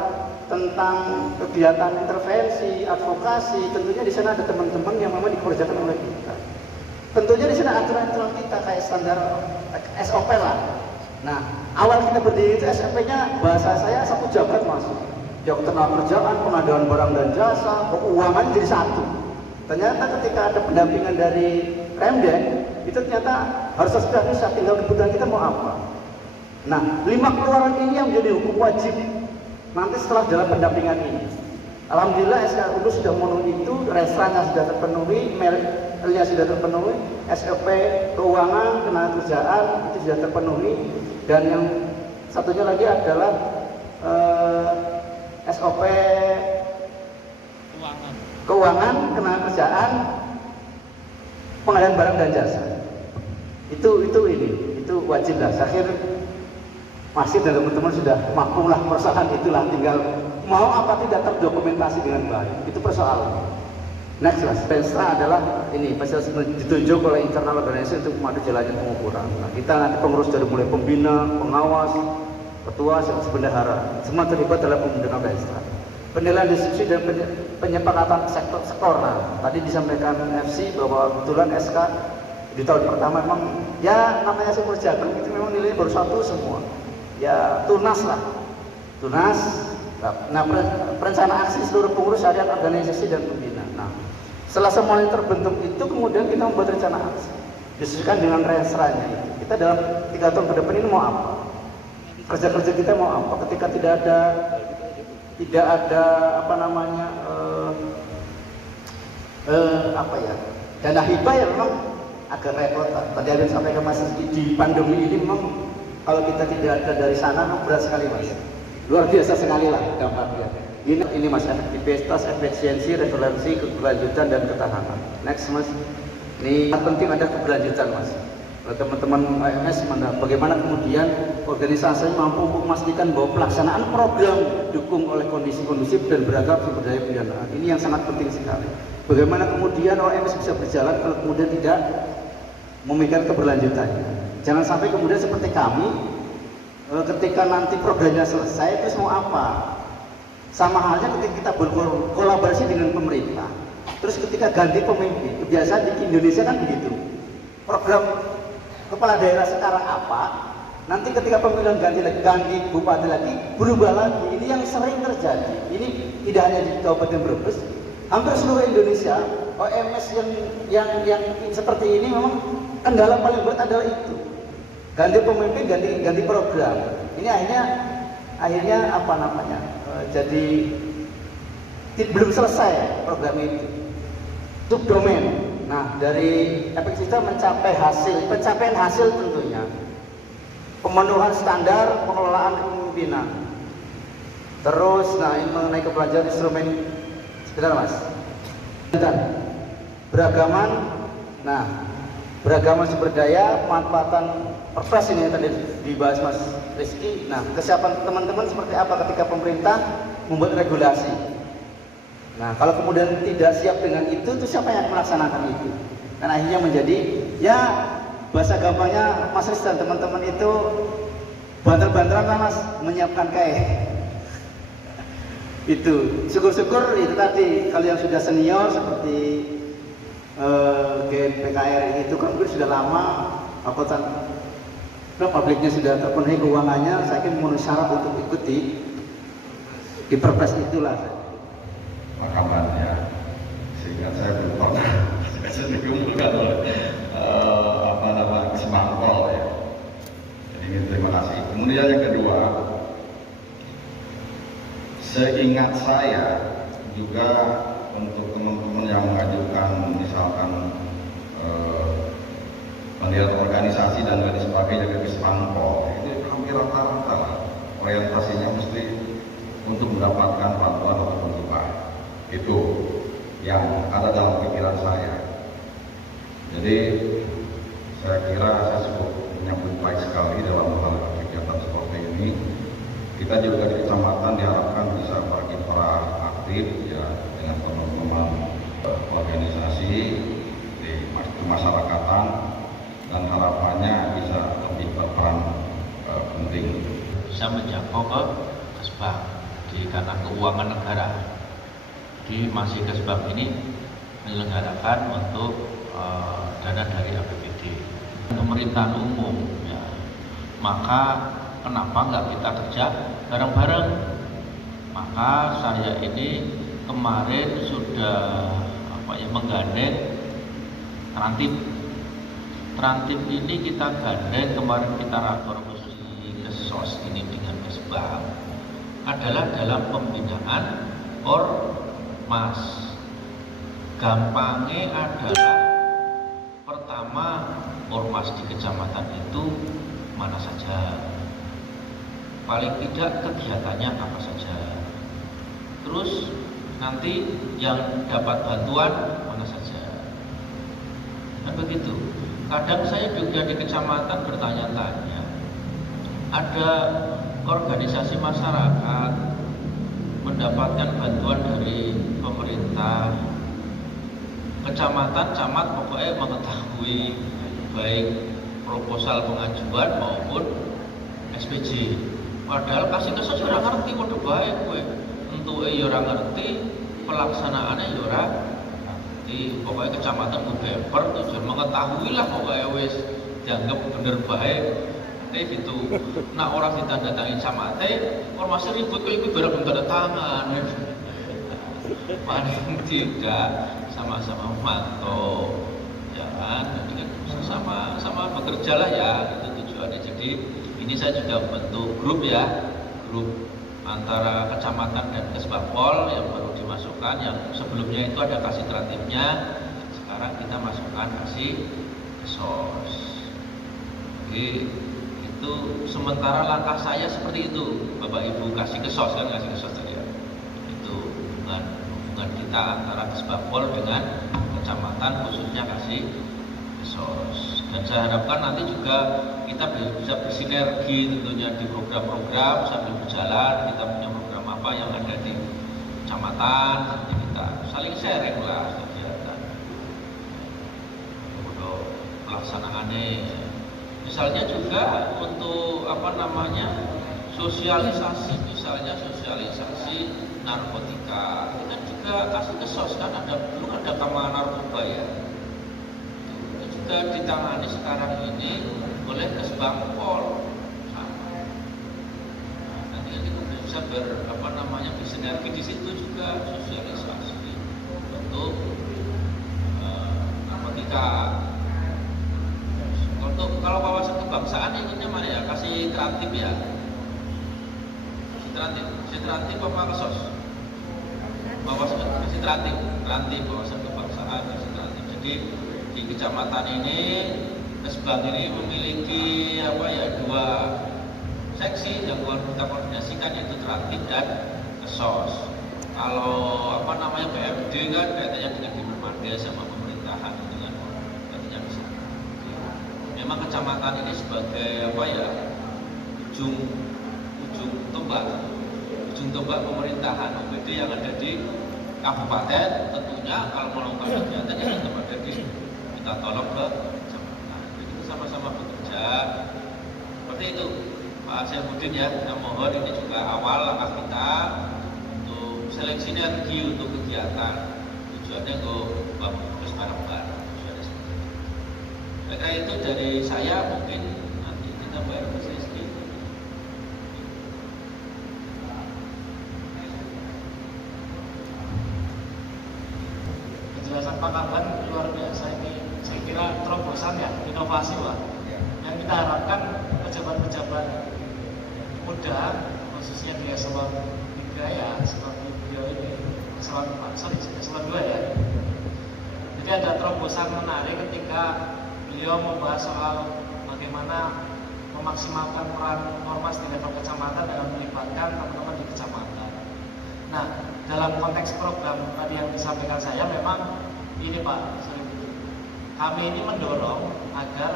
tentang kegiatan intervensi, advokasi, tentunya di sana ada teman-teman yang memang dikerjakan oleh kita. Tentunya di sana aturan-aturan kita kayak standar SOP lah. Nah awal kita berdiri itu SOP-nya bahasa saya 1 jabat mas. Ya ketenagakerjaan, pengadaan barang dan jasa, keuangan jadi 1. Ternyata ketika ada pendampingan dari Remdek, itu ternyata harus sudah bisa, tinggal kebutuhan kita mau apa. Nah 5 keluaran ini yang menjadi hukum wajib nanti setelah dalam pendampingan ini. Alhamdulillah SK Kudus sudah memenuhi itu, restranya sudah terpenuhi, meritnya sudah terpenuhi, SOP keuangan, ketenagakerjaan itu sudah terpenuhi, dan yang satunya lagi adalah SOP keuangan, ketenagakerjaan, pengadaan barang dan jasa. Itu wajib lah. Saya kira masih dan teman-teman sudah maklum lah persoalan itulah, tinggal mau apa tidak terdokumentasi dengan baik. Itu persoalan. Next mas, Penstra adalah ini ditunjuk oleh internal organisasi untuk memadu jalannya pengukuran. Nah, kita nanti pengurus dari mulai pembina, pengawas, ketua, bendahara, semua terlibat dalam pembentukan Penstra. Penilaian diskusi dan penyepakatan sektor. Nah, tadi disampaikan FC bahwa kebetulan SK di tahun pertama memang ya namanya sumber jagung itu memang nilainya baru 1 semua. Ya tunas lah, tunas. Nah perencanaan aksi seluruh pengurus harian organisasi dan pembina. Nah setelah semuanya terbentuk itu kemudian kita membuat rencana aksi disesuaikan dengan restranya itu. Kita dalam 3 tahun ke depan ini mau apa? Kerja-kerja kita mau apa? Ketika tidak ada apa namanya dana hibah ya memang agak repot. Tadi ada sampaikan Mas di pandemi ini memang kalau kita tidak ada dari sana berat sekali mas, luar biasa sekali lah dampaknya. Ini mas, efektivitas, efisiensi, referensi, keberlanjutan dan ketahanan. Next mas, ini penting ada keberlanjutan mas. Teman-teman AMS bagaimana kemudian organisasi mampu memastikan bahwa pelaksanaan program didukung oleh kondisi kondusif dan beragam sumber daya pendanaan. Ini yang sangat penting sekali. Bagaimana kemudian OMS bisa berjalan kalau kemudian tidak memikirkan keberlanjutannya. Jangan sampai kemudian seperti kami, ketika nanti programnya selesai, terus mau apa? Sama halnya ketika kita berkolaborasi dengan pemerintah. Terus ketika ganti pemimpin, kebiasaan di Indonesia kan begitu. Program kepala daerah sekarang apa? Nanti ketika pemilihan ganti bupati lagi, berubah lagi. Ini yang sering terjadi. Ini tidak hanya di Kabupaten Brebes, hampir seluruh Indonesia. OMS yang seperti ini memang kendala paling berat adalah itu. Ganti pemimpin, ganti program. Ini akhirnya apa namanya? Jadi belum selesai program itu. Subdomain. Nah, dari efektivitas pencapaian hasil tentunya. Pemenuhan standar pengelolaan kepemimpinan. Terus, nah ini mengenai kebelanjaan instrumen. Sebentar mas. Beragaman. Nah, beragaman sumber daya, pemanfaatan perpres ini yang tadi dibahas Mas Rizky. Nah, kesiapan teman-teman seperti apa ketika pemerintah membuat regulasi? Nah, kalau kemudian tidak siap dengan itu siapa yang melaksanakan itu? Dan akhirnya menjadi, ya bahasa gampangnya Mas Rizky dan teman-teman itu banter-banteran lah Mas, menyiapkan kayak itu. Syukur-syukur itu tadi, kalau yang sudah senior seperti GPKR itu kan sudah lama, publiknya sudah terpenuhi keuangannya, saya kira memenuhi syarat untuk ikuti di perpres itulah. Makamannya, sehingga saya belum pernah dikumpulkan oleh Semangkol ya. Jadi terima kasih. Kemudian yang kedua, seingat saya juga untuk teman-teman yang mengajukan misalkan melihat organisasi dan lain sebagainya ke Semangkol, itu hampir rata-rata orientasinya mesti untuk mendapatkan bantuan atau bantuan. Itu yang ada dalam pikiran saya. Jadi saya kira saya cukup menyambut baik sekali dalam hal kegiatan seperti ini. Kita juga di kecamatan diharapkan bisa berkiprah aktif ya dengan teman-teman organisasi di kemasyarakatan, dan harapannya bisa lebih berperan bisa menjangkau ke Kesbang karena keuangan negara. Jadi masih Kesbang ini menyelenggarakan untuk dana dari APBD pemerintahan umum ya. Maka kenapa nggak kita kerja bareng-bareng? Maka saya ini kemarin sudah menggandeng Trantip ini kita gandeng, kemarin kita rapor khusus di Kesos ini dengan Kesbang adalah dalam pembinaan Ormas. Gampangnya adalah pertama, Ormas di kecamatan itu mana saja, paling tidak kegiatannya apa saja. Terus nanti yang dapat bantuan mana saja. Kan begitu. Kadang saya juga di kecamatan bertanya-tanya, ada organisasi masyarakat mendapatkan bantuan dari pemerintah, kecamatan, camat pokoknya mengetahui baik proposal pengajuan maupun SPJ. Padahal kasih Kesos orang ngerti kode baik gue, untuk orang ngerti, pelaksanaannya orang ngerti. Pokoknya kecamatan gue beper tujuan mengetahui lah pokoknya wes dianggap bener baik. Kayak gitu. Nah orang ditandatangani camate, orang masih ribut kayak gue barang tanda tangan. Paling tidak sama-sama mantau, ya kan? Jadi kan sama bekerja lah ya, itu tujuannya. Jadi ini saya juga bentuk grup ya, grup antara kecamatan dan Kesbangpol yang baru dimasukkan, yang sebelumnya itu ada kasih Trantipnya, sekarang kita masukkan kasih Kesos. Oke, itu sementara langkah saya seperti itu, Bapak Ibu, kasih Kesos kan, kasih Kesos tadi ya. Itu hubungan kita antara Kesbangpol dengan kecamatan, khususnya kasih Kesos. Dan saya harapkan nanti juga kita bisa bersinergi tentunya di program-program sambil berjalan. Kita punya program apa yang ada di kecamatan, nanti kita saling sharing lah kegiatan untuk pelaksanaannya. Misalnya juga untuk sosialisasi, misalnya sosialisasi narkotika, kita juga kasih Kesos kan, belum ada kamar narkoba ya. Ditangani sekarang ini oleh Kesbangpol sama. Nah, nanti kita bisa bersinergi di situ juga sosialisasi untuk narkotika. Untuk kalau wawasan kebangsaan inginnya mana ya? Kasih Trantip ya. Kasih Trantip apa Kesos? Kasih Trantip wawasan kebangsaan kasih Trantip. Jadi di kecamatan ini Kesbang ini memiliki dua seksi yang kita koordinasikan, yaitu Trantip dan Kesos. Kalau PMD kan kaitannya dengan Dimermada sama pemerintahan dengan kaitannya di sana. Memang kecamatan ini sebagai ujung tombak pemerintahan OPD yang ada di kabupaten. Tentunya kalau melakukan kegiatan yang tetap ada di kita tolong ke kecamatan. Jadi kita sama-sama bekerja seperti itu Pak Syafudin ya. Saya mohon ini juga awal langkah kita untuk seleksi sinergi untuk kegiatan, tujuannya untuk bagus bareng-bareng. Tujuannya seperti itu. Kira-kira itu dari saya, mungkin nanti kita bayar ke sesi. Penjelasan Pak Kaban luar biasa ini. Saya kira terobosan ya, inovasi Pak. Yang kita harapkan pejabat-pejabat muda, khususnya di eselon 3 ya, seperti beliau ini, eselon 2 ya. Jadi ada terobosan menarik ketika beliau membahas soal bagaimana memaksimalkan peran Ormas di level kecamatan dengan melibatkan teman-teman di kecamatan. Nah, dalam konteks program tadi yang disampaikan saya, memang ini Pak, kami ini mendorong agar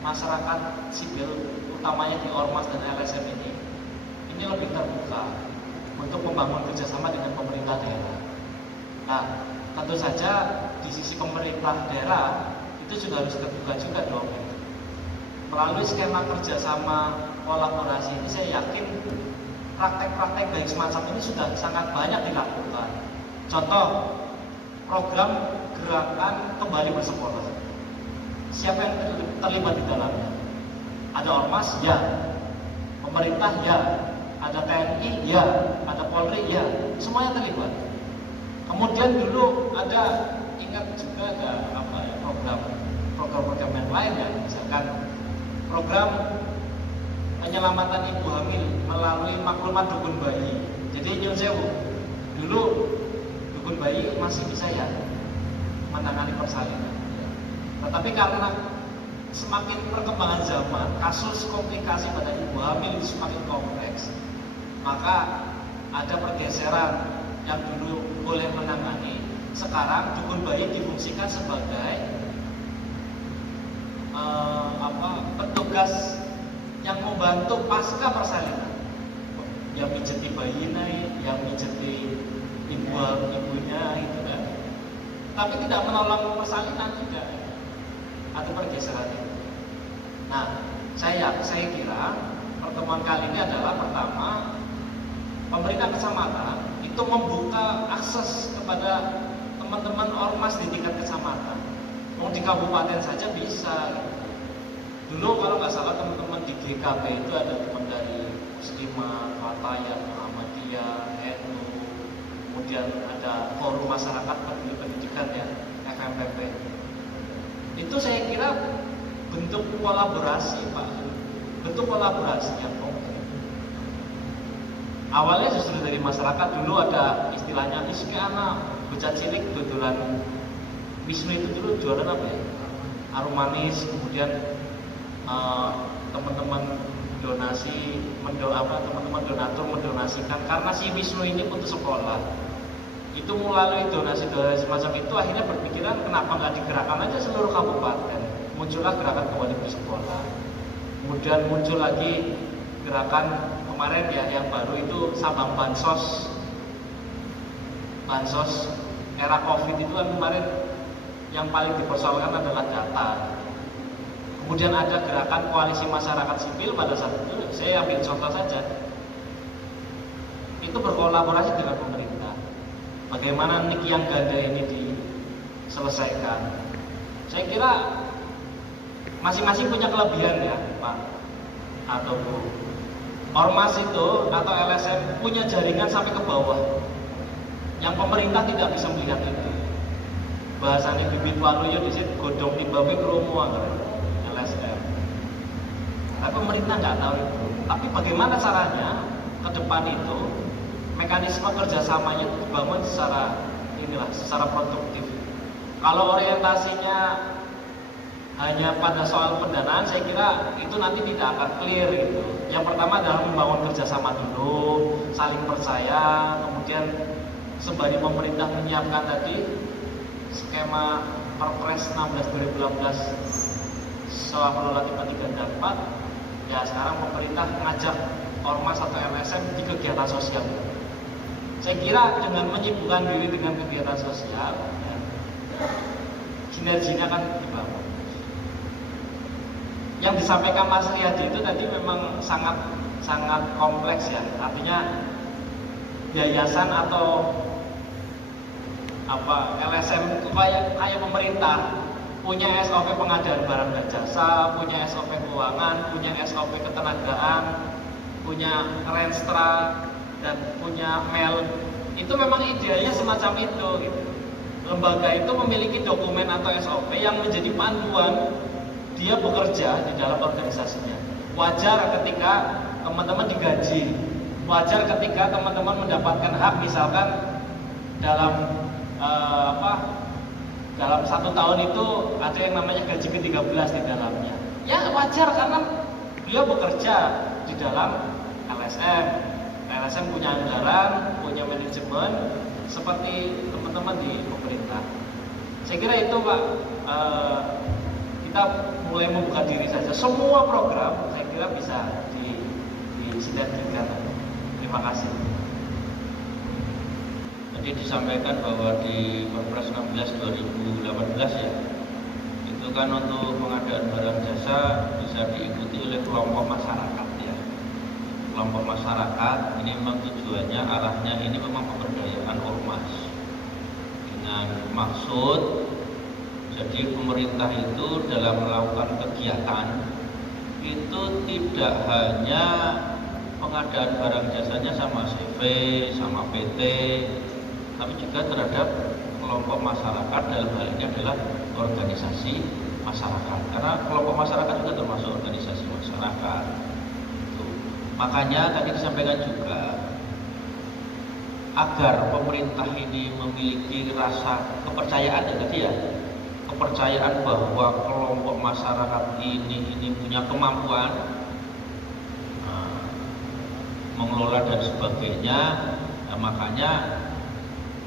masyarakat sipil, utamanya di Ormas dan LSM ini lebih terbuka untuk membangun kerjasama dengan pemerintah daerah. Nah, tentu saja di sisi pemerintah daerah itu juga harus terbuka juga dong. Melalui skema kerjasama kolaborasi ini saya yakin praktek-praktek baik semacam ini sudah sangat banyak dilakukan. Contoh, program gerakan kembali bersekolah. Siapa yang terlibat di dalamnya? Ada ormas? Ya. Pemerintah? Ya. Ada TNI? Ya. Ada Polri? Ya. Semuanya terlibat. Kemudian dulu ada, ingat juga ada program-program yang lain ya, misalkan program penyelamatan ibu hamil melalui maklumat dukun bayi. Jadi nyun sewu, dulu dukun bayi masih bisa ya menangani persalinan. Tetapi karena semakin perkembangan zaman, kasus komplikasi pada ibu hamil itu semakin kompleks, maka ada pergeseran yang dulu boleh menangani, sekarang dukun bayi difungsikan sebagai petugas yang membantu pasca persalinan, yang mijeti bayinya, yang mijeti ibunya itu kan, tapi tidak menolong persalinan juga. Ada pergeseran itu. Nah, saya kira pertemuan kali ini adalah pertama pemerintah kecamatan itu membuka akses kepada teman-teman ormas di tingkat kecamatan. Mau di kabupaten saja bisa. Dulu kalau nggak salah teman-teman di GKP itu ada teman dari Muslimah, Fatayat, Muhammadiyah, NU, kemudian ada forum masyarakat peduli pendidikan ya, FMPP. Itu saya kira bentuk kolaborasi Pak, bentuk kolaborasi yang konkret. Awalnya justru dari masyarakat, dulu ada istilahnya iske anak bocah cilik dodolan Wisnu itu dulu jualan apa ya? Arum manis, kemudian teman-teman donasi, teman-teman donatur mendonasikan karena si Wisnu ini putus sekolah. Itu melalui donasi semacam itu akhirnya berpikiran kenapa nggak digerakkan aja seluruh kabupaten. Muncullah gerakan kembali bersekolah. Kemudian muncul lagi gerakan kemarin ya yang baru itu Sabang Bansos era Covid itu kan kemarin yang paling dipersoalkan adalah data. Kemudian ada gerakan koalisi masyarakat sipil pada saat itu, saya ambil contoh saja, itu berkolaborasi dengan pemerintah. Bagaimana nik yang ganda ini diselesaikan? Saya kira masing-masing punya kelebihan ya Pak atau Bu. Ormas itu atau LSM punya jaringan sampai ke bawah yang pemerintah tidak bisa melihat itu. Bahasanya bibit waluyo disit godong timbawe kromo LSM. Tapi pemerintah nggak tahu itu. Tapi bagaimana caranya ke depan itu mekanisme kerjasamanya dibangun secara produktif. Kalau orientasinya hanya pada soal pendanaan, saya kira itu nanti tidak akan clear gitu. Yang pertama adalah membangun kerjasama dulu, saling percaya, kemudian sembari pemerintah menyiapkan tadi skema Perpres 16/2018 soal pengelola tipe 3 dan 4, ya sekarang pemerintah mengajak ormas atau LSM di kegiatan sosial. Saya kira dengan menyibukkan diri dengan kegiatan sosial, ya, sinerginya kan dibangun. Yang disampaikan Mas Riyadi itu tadi memang sangat kompleks ya. Artinya yayasan atau LSM itu kayak pemerintah punya SOP pengadaan barang dan jasa, punya SOP keuangan, punya SOP ketenagaan, punya Renstra dan punya MEL. Itu memang idealnya semacam itu gitu. Lembaga itu memiliki dokumen atau SOP yang menjadi panduan dia bekerja di dalam organisasinya. Wajar ketika teman-teman digaji, wajar ketika teman-teman mendapatkan hak misalkan dalam dalam 1 tahun itu ada yang namanya gaji ke-13 di dalamnya. Ya wajar karena beliau bekerja di dalam LSM. LSM punya anggaran, punya manajemen seperti teman-teman di pemerintah. Saya kira itu Pak, kita mulai membuka diri saja. Semua program saya kira bisa disinergikan. Terima kasih. Tadi disampaikan bahwa di Perpres 16/2018 ya, itu kan untuk pengadaan barang jasa bisa diikuti oleh kelompok masyarakat ya. kelompok masyarakat ini memang tujuannya arahnya ini memang pemberdayaan ormas dengan maksud jadi pemerintah itu dalam melakukan kegiatan itu tidak hanya pengadaan barang jasanya sama CV, sama PT, tapi juga terhadap kelompok masyarakat, dalam hal ini adalah organisasi masyarakat, karena kelompok masyarakat juga termasuk organisasi masyarakat. Makanya tadi disampaikan juga agar pemerintah ini memiliki rasa kepercayaan ya tadi ya, kepercayaan bahwa kelompok masyarakat ini punya kemampuan mengelola dan sebagainya. Nah, makanya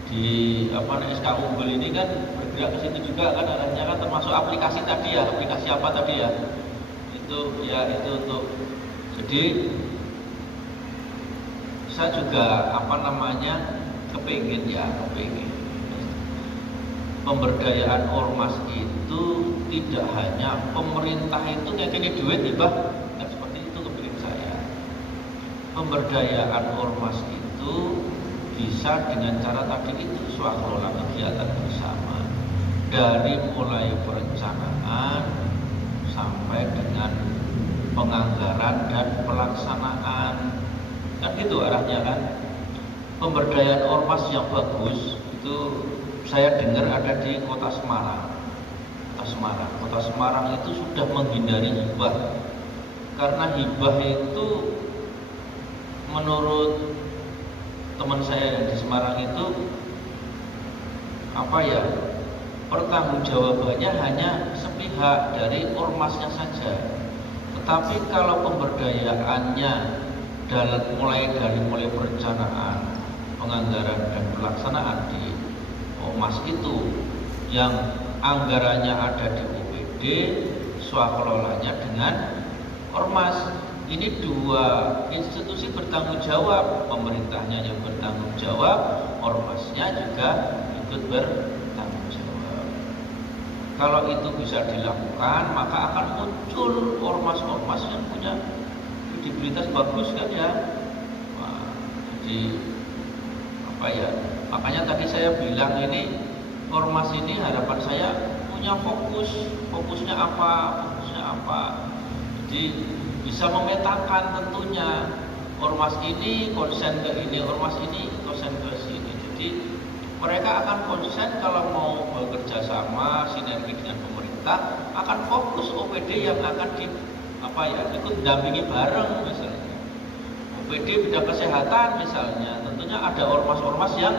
di SK Unggul ini kan bergerak ke situ juga kan, arahnya kan termasuk aplikasi tadi ya, aplikasi apa tadi ya, itu untuk jadi saya juga kepingin pemberdayaan ormas itu tidak hanya pemerintah itu ngekeni duit tiba nggak seperti itu kepingin saya. Pemberdayaan ormas itu bisa dengan cara tadi itu swakelola kegiatan bersama, dari mulai perencanaan sampai dengan penganggaran dan pelaksanaan. Kan gitu arahnya kan. Pemberdayaan ormas yang bagus itu saya dengar ada di Kota Semarang. Kota Semarang itu sudah menghindari hibah, karena hibah itu menurut teman saya yang di Semarang itu pertanggungjawabannya hanya sepihak dari ormasnya saja. Tetapi kalau pemberdayaannya mulai perencanaan, penganggaran dan pelaksanaan di ormas itu yang anggarannya ada di OPD, swakelolanya dengan ormas. Ini dua institusi bertanggung jawab, pemerintahnya yang bertanggung jawab, ormasnya juga ikut bertanggung jawab. Kalau itu bisa dilakukan, maka akan muncul ormas-ormas yang punya kredibilitas bagus kan ya. Jadi makanya tadi saya bilang ini ormas ini harapan saya punya fokusnya apa. Jadi bisa memetakan tentunya ormas ini konsen ke ini, ormas ini konsen ke sini. Jadi mereka akan konsen kalau mau bekerja sama sinergi dengan pemerintah, akan fokus OPD yang akan ikut dampingi bareng misalnya. OPD bidang kesehatan misalnya, tentunya ada ormas-ormas yang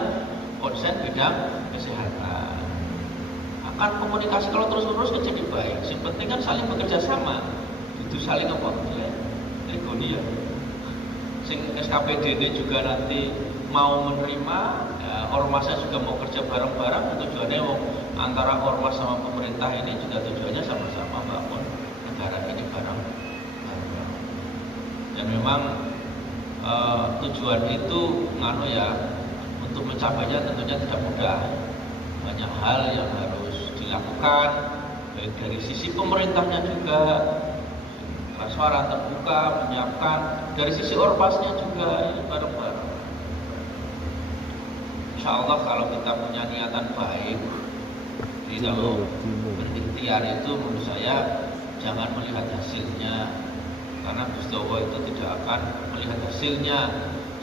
konsen bidang kesehatan. Akan komunikasi kalau terus-menerus kan jadi baik. Yang penting kan saling bekerja sama. Itu saling ya. Sing SKPD juga nanti mau menerima ormasnya juga mau kerja bareng-bareng. Tujuannya antara ormas sama pemerintah ini juga tujuannya sama-sama bangun negara ini bareng-bareng. Dan memang tujuan itu untuk mencapainya tentunya tidak mudah. Banyak hal yang harus dilakukan, baik dari sisi pemerintahnya juga transparan, terbuka, menyiapkan, dari sisi ormasnya juga bareng-bareng. Insya Allah kalau kita punya niatan baik, jadi kalau berikhtiar itu menurut saya jangan melihat hasilnya, karena Gusti Allah itu tidak akan melihat hasilnya.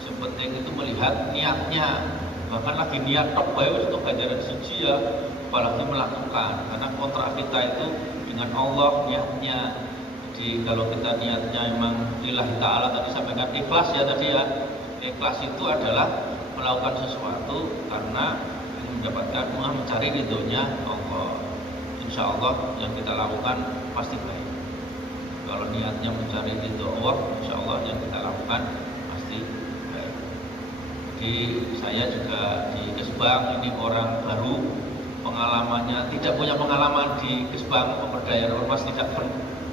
Sepenting itu melihat niatnya. Bahkan lagi niat tok bae wis untuk ganjaran siji ya, apalagi melakukan, karena kontrak kita itu dengan Allah niatnya. Jadi kalau kita niatnya memang lillahi ta'ala, tadi sampaikan ikhlas ya tadi ya. Ikhlas itu adalah melakukan sesuatu karena mendapatkan mencari ridhonya Allah. Insya Allah yang kita lakukan pasti baik. Kalau niatnya mencari ridho Allah, insya Allah yang kita lakukan pasti baik. Jadi saya juga di Kesbang ini orang baru, pengalamannya tidak punya pengalaman di Kesbang, pemberdayaan ormas tidak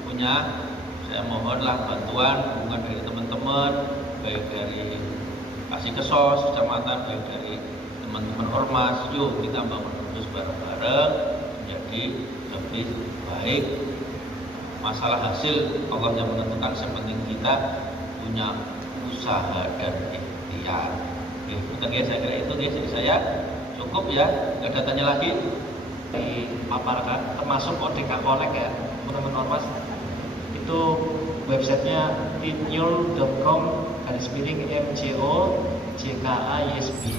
punya. Saya mohonlah bantuan, dukungan dari teman-teman, baik dari Kasih Kesos, kecamatan, baik dari teman-teman ormas. Yuk kita bangun terus bareng-bareng menjadi lebih baik. Masalah hasil Allah yang menentukan, sepenting kita punya usaha dan ikhtiar. Oke, guys, saya kira itu guys, jadi saya cukup ya, nggak ada tanya lagi. Dipaparkan termasuk ODK Connect ya teman-teman ormas, itu websitenya tinul.com/MJO JKA YSB.